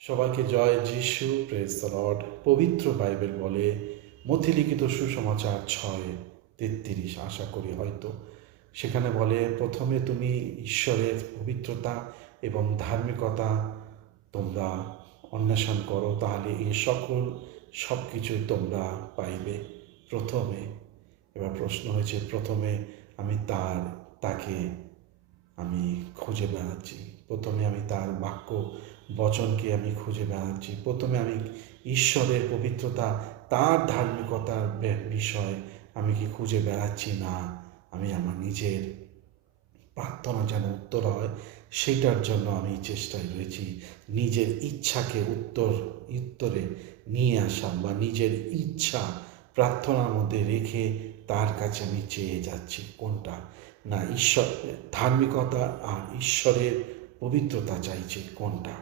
সবাইকে জয় যিশু, praise the Lord. পবিত্র বাইবেল বলে, মথিলিখিত সুসমাচার 6:33, আশা করি হয়তো সেখানে বলে, প্রথমে তুমি ঈশ্বরের পবিত্রতা এবং ধার্মিকতা তোমরা অন্বেষণ করো, তাহলে এই সব কিছু তোমরা পাইবে। প্রথমে, এবার প্রশ্ন হয়েছে, প্রথমে আমি তাকে আমি খুঁজে বেড়াচ্ছি, প্রথমে আমি তার বাক্য বচনকে আমি খুঁজে বেড়াচ্ছি, প্রথমে আমি ঈশ্বরের পবিত্রতা, তার ধার্মিকতার বিষয় আমি কি খুঁজে বেড়াচ্ছি না? আমি আমার নিজের প্রার্থনা যেন উত্তর হয়, সেইটার জন্য আমি চেষ্টায় রয়েছি। নিজের ইচ্ছাকে উত্তরে নিয়ে আসা, বা নিজের ইচ্ছা প্রার্থনার মধ্যে রেখে তার কাছে আমি চেয়ে যাচ্ছি। কোনটা? না, ঈশ্বর ধার্মিকতা আর ঈশ্বরের পবিত্রতা চাইছে, কোনটা?